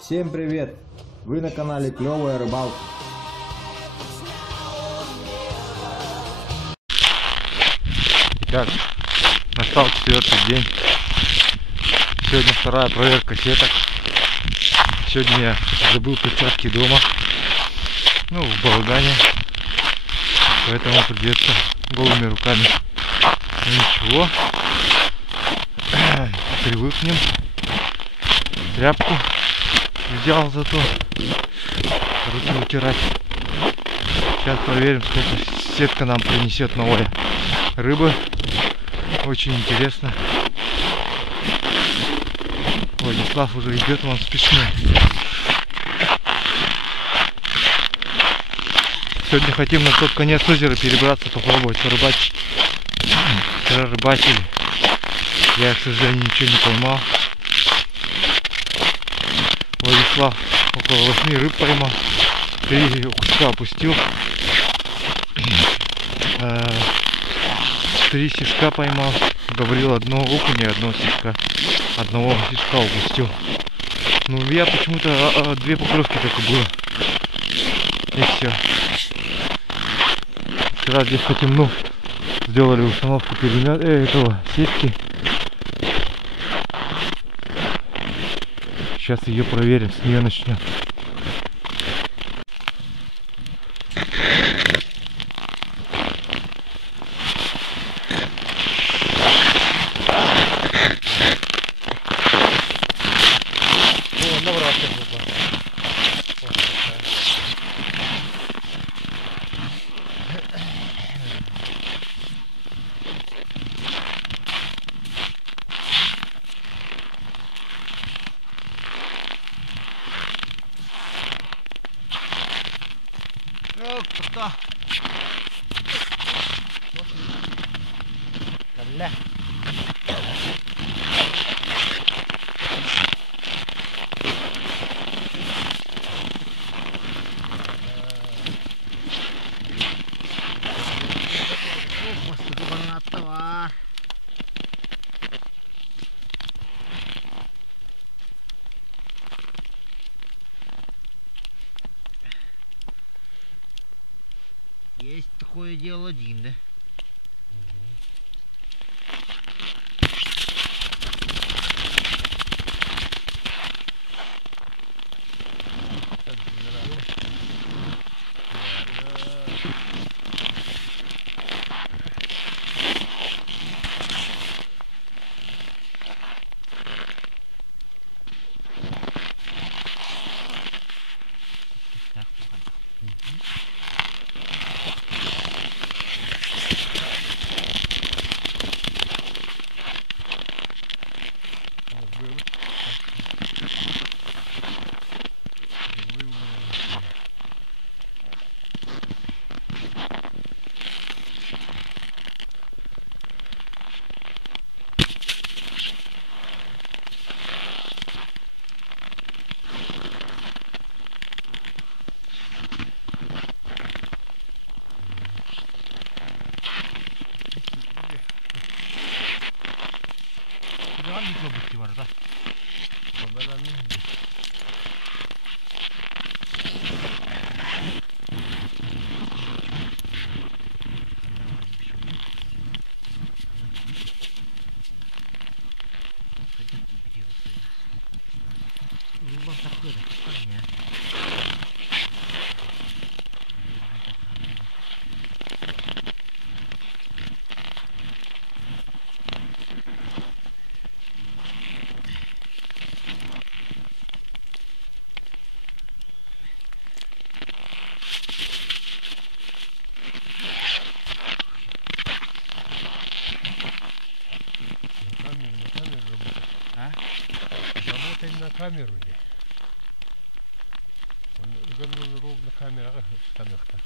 Всем привет! Вы на канале Клевая Рыбалка. Итак, настал 4-й день. Сегодня вторая проверка сеток. Сегодня я забыл перчатки дома, в балагане, поэтому придется голыми руками. Но ничего, привыкнем. Тряпку взял зато руки утирать. Сейчас проверим, сколько сетка нам принесет новая рыбы. Очень интересно. Владислав уже идет, он спешный. Сегодня хотим на тот конец озера перебраться, попробовать порыбачить. Вчера рыбачили. Я, к сожалению, ничего не поймал. Владислав около 8 рыб поймал. 3 куска опустил. 3 сишка поймал. Гаврил одного окуня, одного сишка. Одного сишка упустил. Я почему-то 2 поклевки только было. И все. Вчера здесь по темну сделали установку этого сетки. Сейчас ее проверим, с нее начнем. Есть такое дело один, да? Var da. На камеру ли? Он ровно камера станок-то.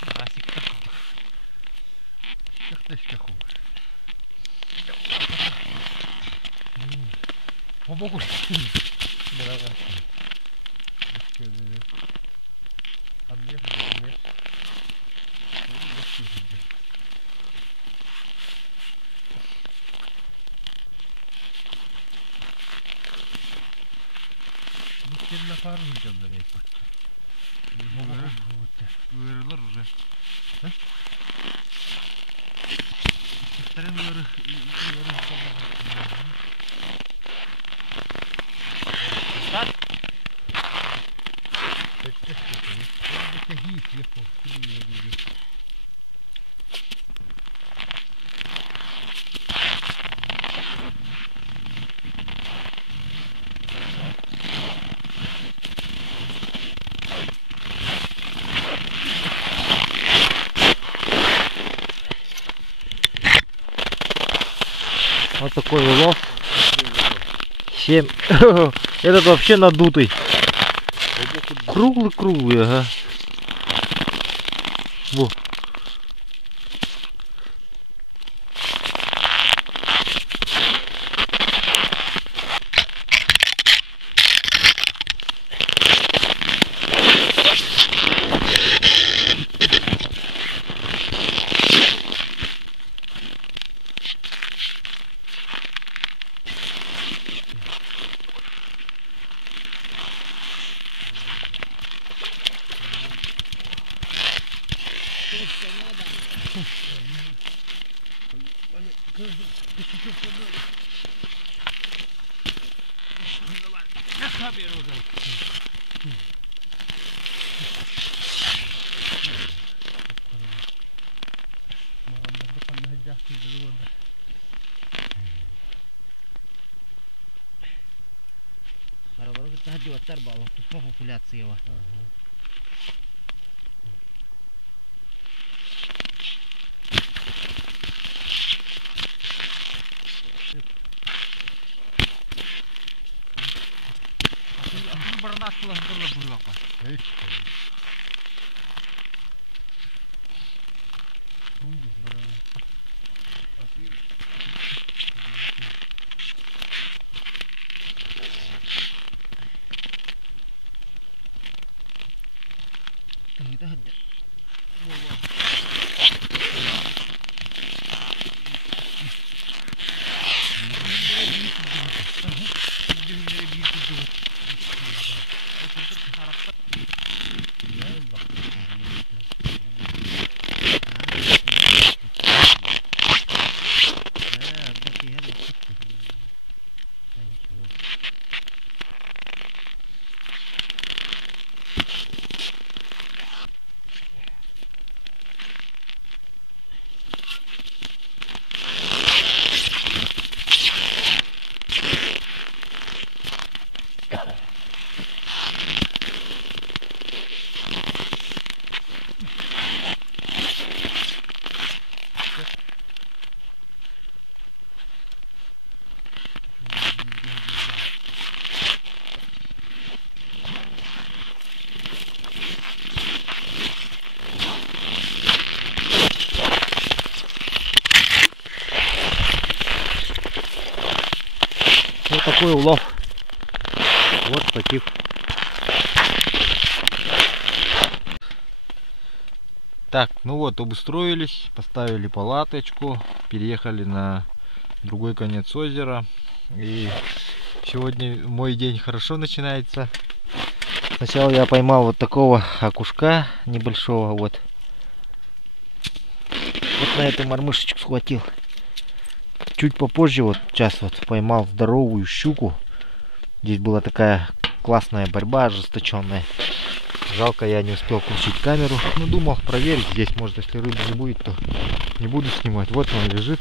Карасик-то. Шляху. Побогу. Дорога. Объект. На пару идем давай. Вырылар уже. Вторым Вот такой улов. 7. Этот вообще надутый. Круглый, ага. Во. Baru-baru kita jual bawa waktu semua populasi ya. Aku pernah pulang ke Lebur apa? Kita ada. Вот такой улов. Вот таких. Так, ну вот, обустроились, поставили палаточку, переехали на другой конец озера. И сегодня мой день хорошо начинается. Сначала я поймал вот такого окушка небольшого, вот. Вот на эту мормышечку схватил. Чуть попозже, вот сейчас вот поймал здоровую щуку. Здесь была такая классная борьба, ожесточенная. Жалко, я не успел включить камеру. Ну, думал проверить здесь, может, если рыбы не будет, то не буду снимать. Вот он лежит.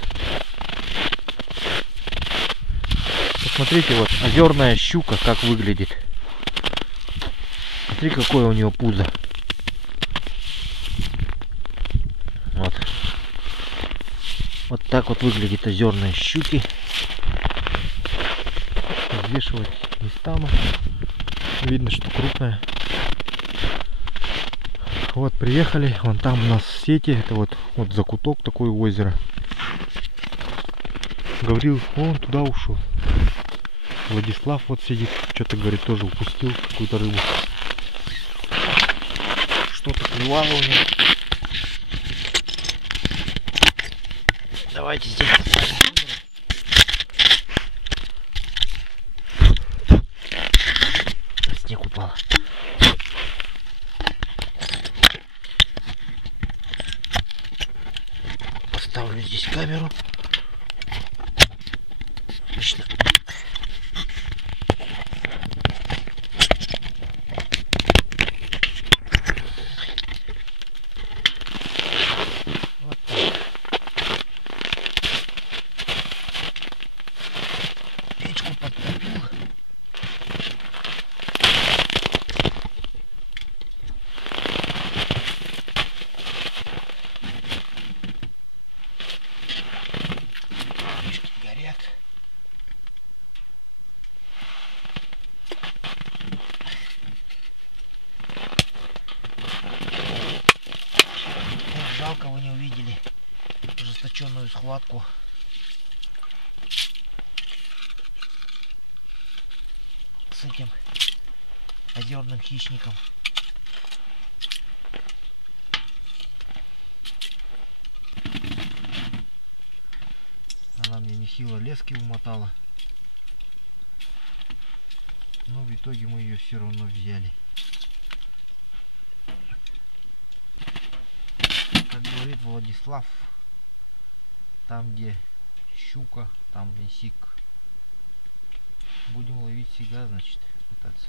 Посмотрите, вот озерная щука как выглядит. Смотри, какое у нее пузо. Вот. Вот так вот выглядит озерные щуки. Взвешивать не стану. Видно, что крупная. Вот приехали, вон там у нас сети, это вот закуток такой озера. Гаврил, он туда ушел. Владислав вот сидит, что-то говорит, тоже упустил какую-то рыбу. Что-то клевало у него. Давайте здесь. Снег упал. Поставлю здесь камеру. Отлично. Вот так. Печку подтопил. Печки горят. Жалко, вы не увидели ожесточенную схватку с этим озерным хищником. Она мне нехило лески умотала, но в итоге мы ее все равно взяли. Как говорит Владислав, там где щука, там и сик. Будем ловить всегда, значит, пытаться.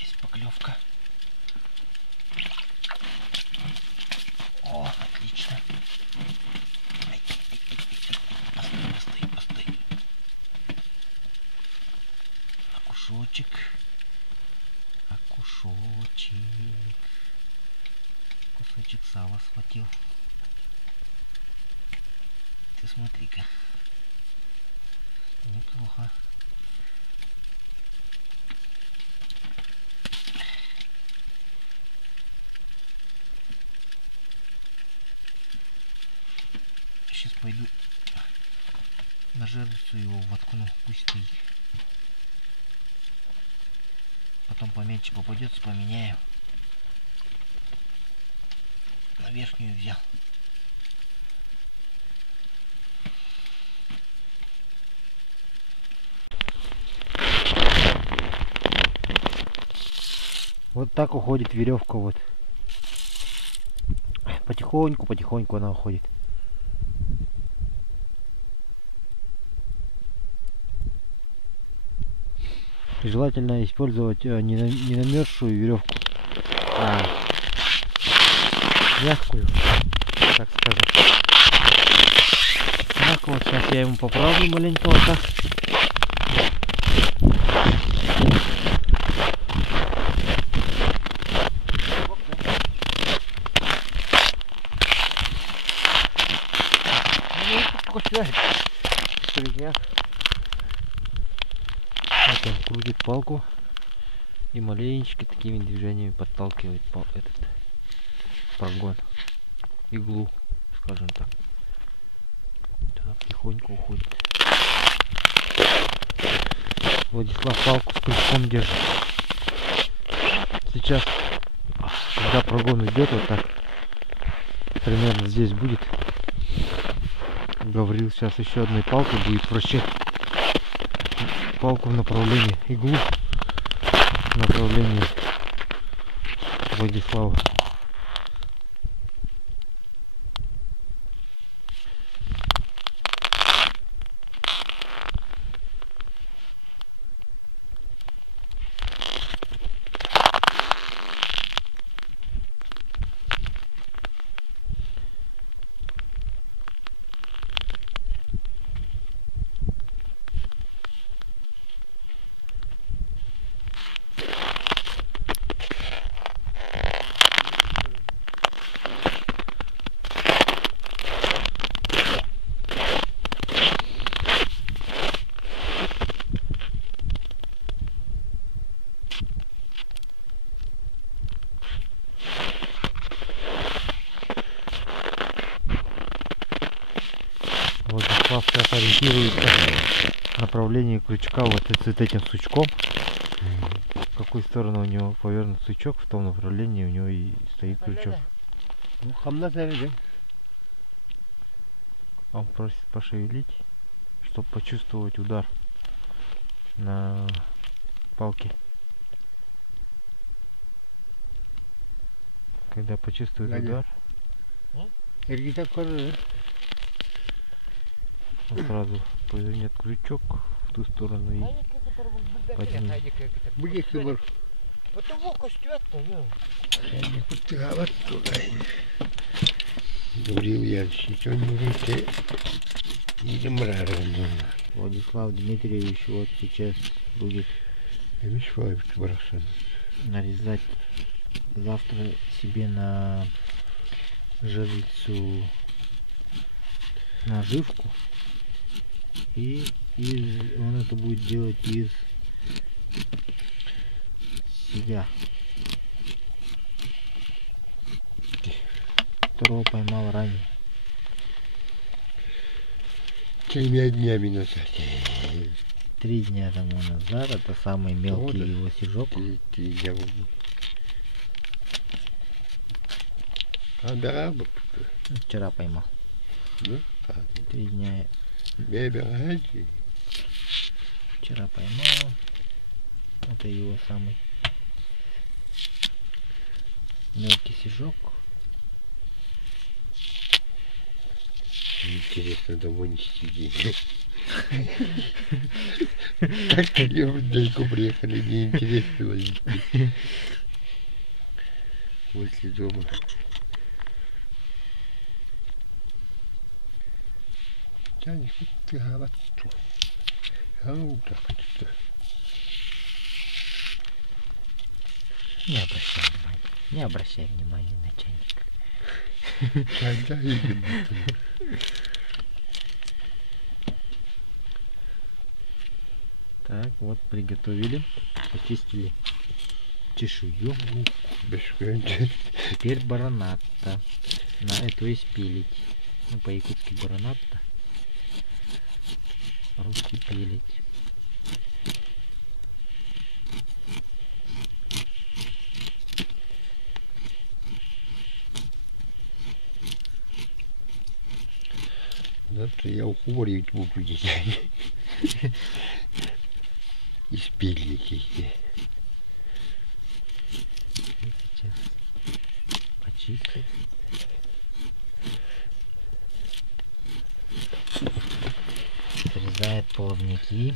Есть поклевка. О, отлично. Постой. Окушочек. Кусочек сала схватил. Ты смотри-ка. Неплохо. Сейчас пойду на жерлицу его воткну, пусть стоит. Потом поменьше попадется, поменяю. На верхнюю взял. Вот так уходит веревка вот. Потихоньку она уходит. Желательно использовать не намерзшую веревку, а мягкую, так скажем. Так вот, сейчас я ему поправлю маленько вот так. Вот он крутит палку и маленечко такими движениями подталкивает этот прогон, иглу, скажем так. Так, тихонько уходит. Владислав палку с крючком держит. Сейчас, когда прогон идет вот так, примерно здесь будет, Гаврил сейчас еще одной палкой будет вращать палку в направлении, иглу в направлении Владислава. Ярослав сейчас ориентируется в направлении крючка вот с этим сучком. В какую сторону у него повернут сучок, в том направлении у него и стоит крючок. Ну, хамна зарядим. Он просит пошевелить, чтобы почувствовать удар на палке. Когда почувствует Ладно. удар, Эргита коры. он сразу повернет крючок в ту сторону и поднимет. Будет кибер. Потому костюм-то, ну. Не кутыгават туда. Говорил я, сейчас не говорите. Идем рарно. Владислав Дмитриевич вот сейчас будет Мишваев барахсан. нарезать завтра себе на жерлицу наживку, и он это будет делать из себя, которого поймал ранее. 3 днями назад. 3 дня тому назад, это самый мелкий да. его сижок. 3 дня. А да, Вчера поймал. да? 3 дня Бебергади. вчера поймал. Это его самый мелкий сижок. Интересно, домой нести деньги. Как люди далеко приехали, мне интересно возить. Возле дома. Тянешь, ты гават. Не обращай внимания. Не обращай внимания, начальник. Так, вот приготовили, почистили чешую. Теперь баранатта. То есть пилить. Ну, по-якутски баранатта. Русский пилить. Завтра я ухворить буду детей. Из пильники. Сейчас почистить. Срезает плавники.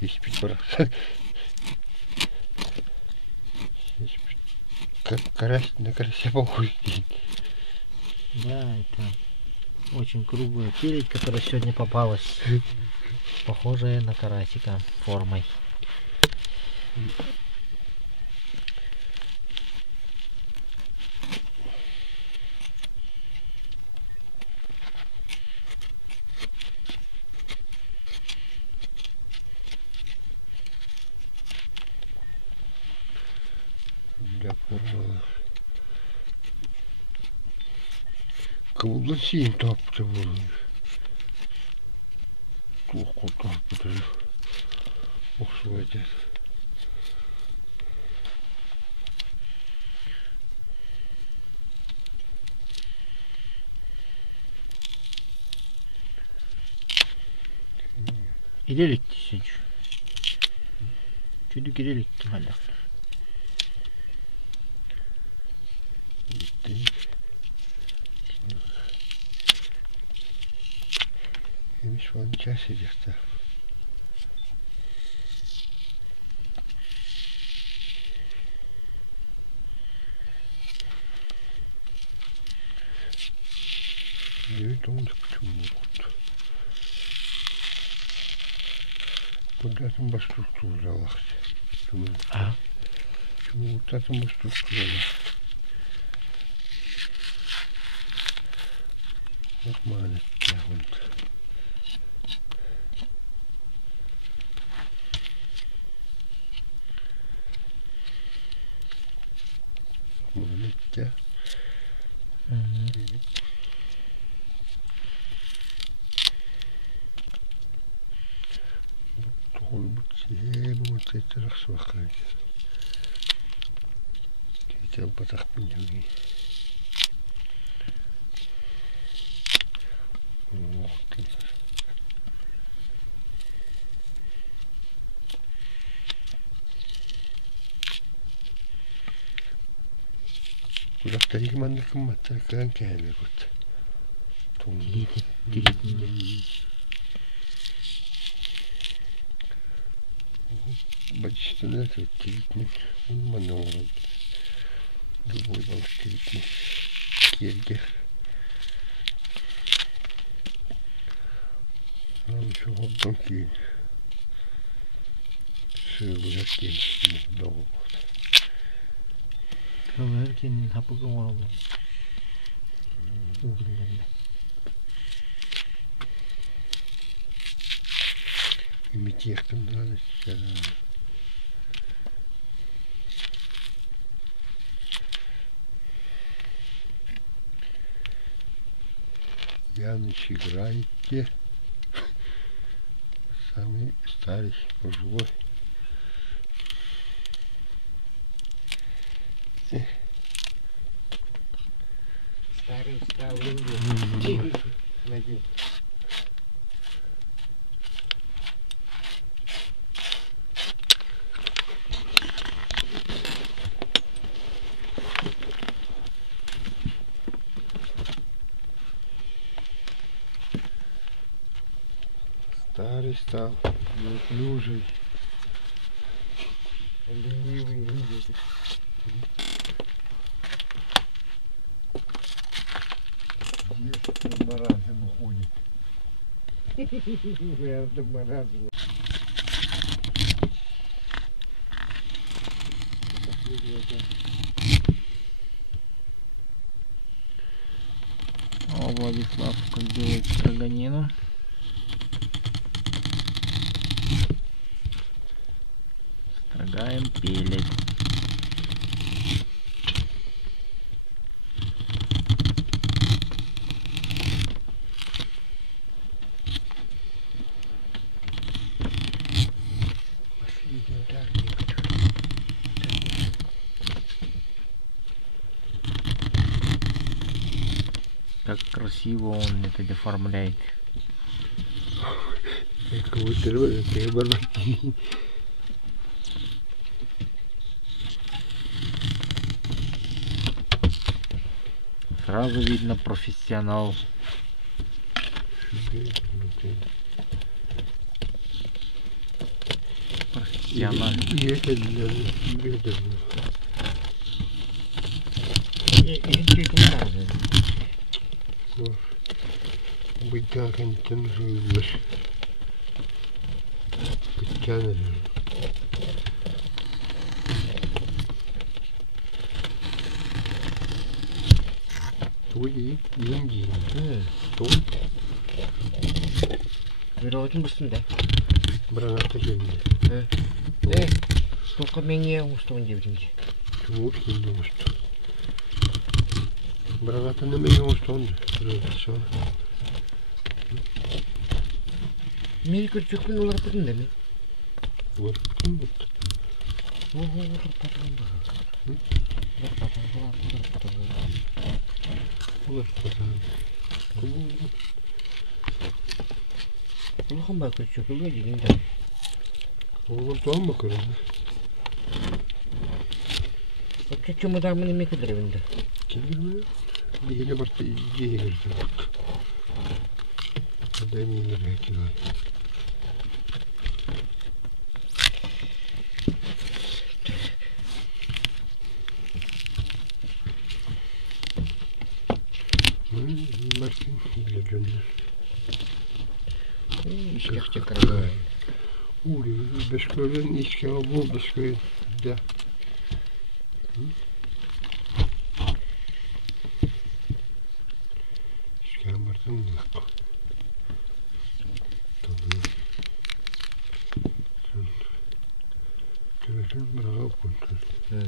Испить барахсан. Как карась на карася похож. Да, это очень круглая передь, которая сегодня попалась. Похожая на карасика формой. Для порвала. Кого син топту. Туху топту. Ох, сводит. Gidelim şimdi. Çünkü gidelim hala. Yemiş falan kesecekler. Evet, onu da küçük oldu. Куда-то структура лахти. А? Чему вот это структура лахти. Нормально. Monetja. Tuolmut siihen, mutta sitten rasvakkaan. Siitä on patakmin jokin. Kyllä tämäkin manne kummattelekään käänekot. Бачите, не это тильтник. Он маневр. Любой был тильтник. Кельге. А еще вот банки. Сырые кельги. Долго. 그럼 이렇게는 합법용어로 우기는데. Имитиркам надо сейчас. Яныч, играйте. Самый старый пожилой. Старый стал люди. Владимир. Старый стал, неуклюжий. Ленивый люди. Есть маразм уходит. Это маразм. О, Владислав как делает строганину. Строгаем пелет. Последний ударник. Как красиво он это оформляет. Какой-то барбатин. Сразу видно профессионал. Профессионал. Быть как они танцуют. Потянут. Твои деньги. Что? Вероятно, быстрее. Браната деньги. Столько менее устойчивый девчонки. Вот не думаю, что. Браната на меня устойчивый. Все. Мери курчук пин улар пин деми. Вот. Ulan pazar. Улахан ба курчук улар дигин да. Oğlum tamam mı kırıldı? Çocuk mu damını mı kadar evinde? Kim bilmiyor? Bir yine başta iyice girdi bak. Hadi eminler belki var. Bakın bile gönder. İşte kararlı. Uli, bez kolen iske bu bez kolen da. İske martın da. Sen bırakıp koydun. Hı.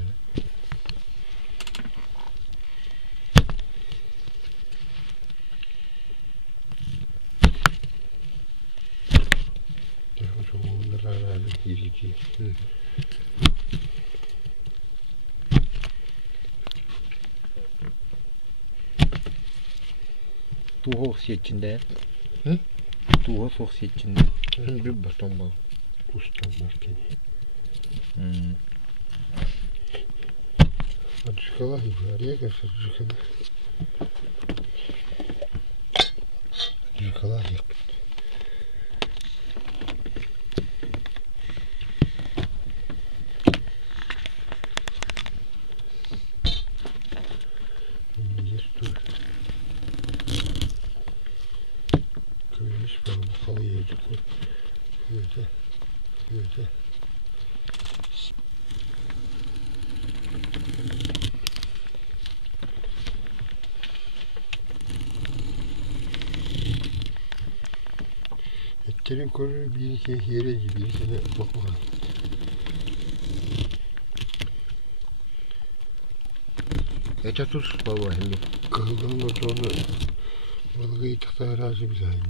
Çok onlara razı yiyeceği. Tuğuk seçinde. Hı? Tuğuk soğuk seçinde. Bir baston bal. Ustam markeni. Hmm. Hadi çıkalım. Araya gelsin çıkalım. Çıkalım yap. Köyümüz var. Bakalım yiyecek. Böyle. Böyle. Etlerin koru bir iki yere bir sene bak bakalım. Ete tuz baba şimdi. Kıldan sonra balığı tahta razı bir tane.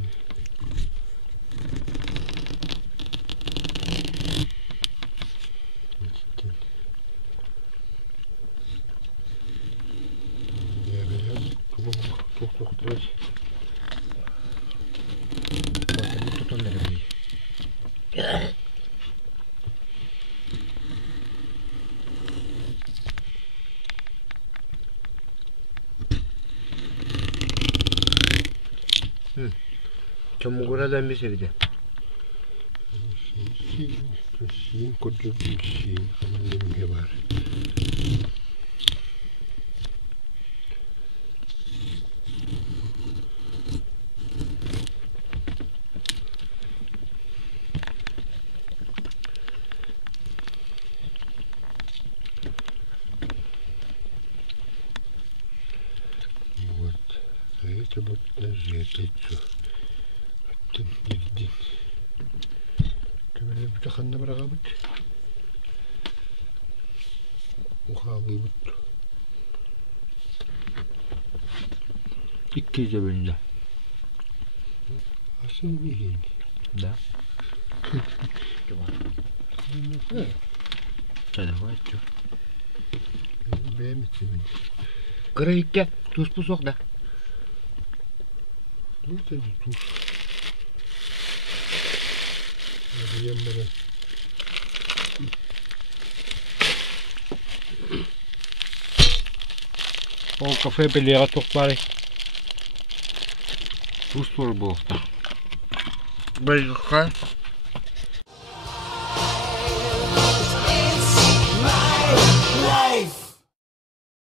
Çok tıraş. Bakın tut onları bir. Çamuguradan bir sürü de. Şeyin kodu bir şeyin hamilem var. Вот. А это вот даже это что? Оттын ирдин. Көмөлө бүт ханна барагабыт. Ухабыбыт. 200 bölünce. Asıl bilin. Да. Çay da var. Beğenmedim beni. Kırıkke tuz pus sok da. Dur dedi dur. Hadi yem bana. O kafe belirle topları. Tuz var bu hafta. Böyle kay.